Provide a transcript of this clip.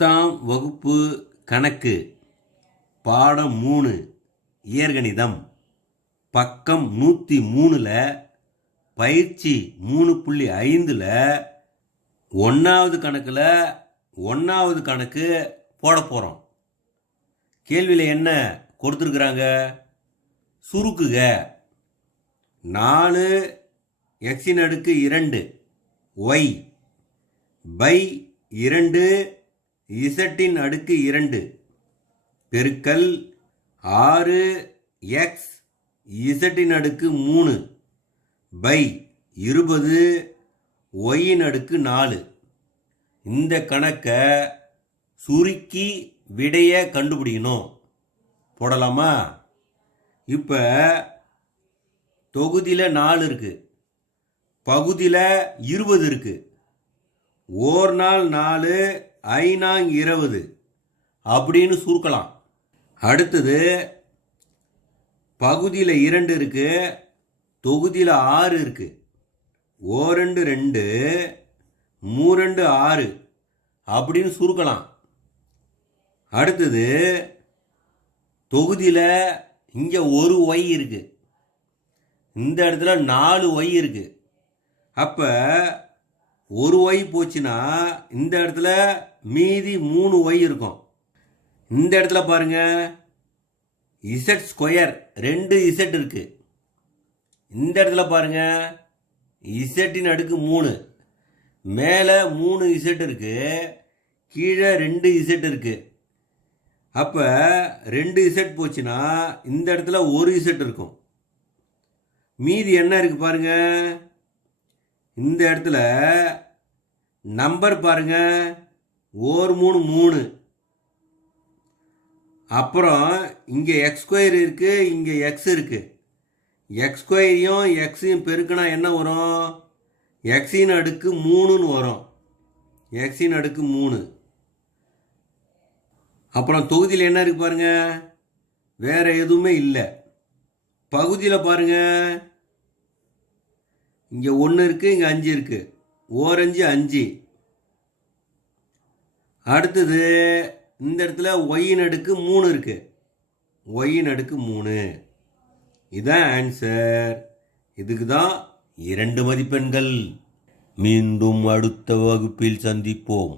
10ஆம் வகுப்பு கணக்கு பாடம் 3 இயற்கணிதம் பக்கம் 103ல் பயிற்சி 3.5ல் 1வது கணக்கில் 1வது கணக்கு போட போகிறோம். கேள்வியில் என்ன கொடுத்துருக்குறாங்க? சுருக்குக 4 x² y பை 2 z² பெருக்கல் 6x z3 பை 20 y4. இந்த கணக்கை சுருக்கி விடையை கண்டுபிடிக்கணும். போடலாமா? இப்போ தொகுதியில் 4 இருக்குது, பகுதியில் 20 இருக்குது. ஓர் நாள் 4 ஐநாங் 20 அப்படின்னு சுருக்கலாம். அடுத்தது பகுதியில் 2 இருக்குது, தொகுதியில் 6 இருக்குது. ஓ2 2 மூ2 6 அப்படின்னு சுருக்கலாம். அடுத்தது தொகுதியில் இங்கே ஒரு y இருக்குது, இந்த இடத்துல 4 y இருக்குது. அப்போ ஒரு y போச்சுன்னா இந்த இடத்துல மீதி 3 y இருக்கும். இந்த இடத்துல பாருங்க, z² 2 z இருக்கு. இந்த இடத்துல பாருங்க, z3 மேலே 3 z இருக்கு, கீழே 2 z இருக்கு. அப்போ 2 z போச்சுன்னா இந்த இடத்துல ஒரு z இருக்கும். மீதி என்ன இருக்கு பாருங்க, இந்த இடத்துல நம்பர் பாருங்க, ஓர் 3 3. அப்புறம் இங்கே x² இருக்கு, இங்கே x இருக்கு. x²யும் xயும் பெருக்கினா என்ன வரும்? x3 வரும். x3. அப்புறம் தொகுதியில் என்ன இருக்கு பாருங்க, வேற எதுவுமே இல்லை. பகுதியில் பாருங்க, இங்கே 1 இருக்குது, இங்கே 5 இருக்குது. ஓர் 5 5. அடுத்தது இந்த இடத்துல y3 இருக்குது, y3. இதுதான் ஆன்சர். இதுக்கு தான் 2 மதிப்பெண்கள். மீண்டும் அடுத்த வகுப்பில் சந்திப்போம்.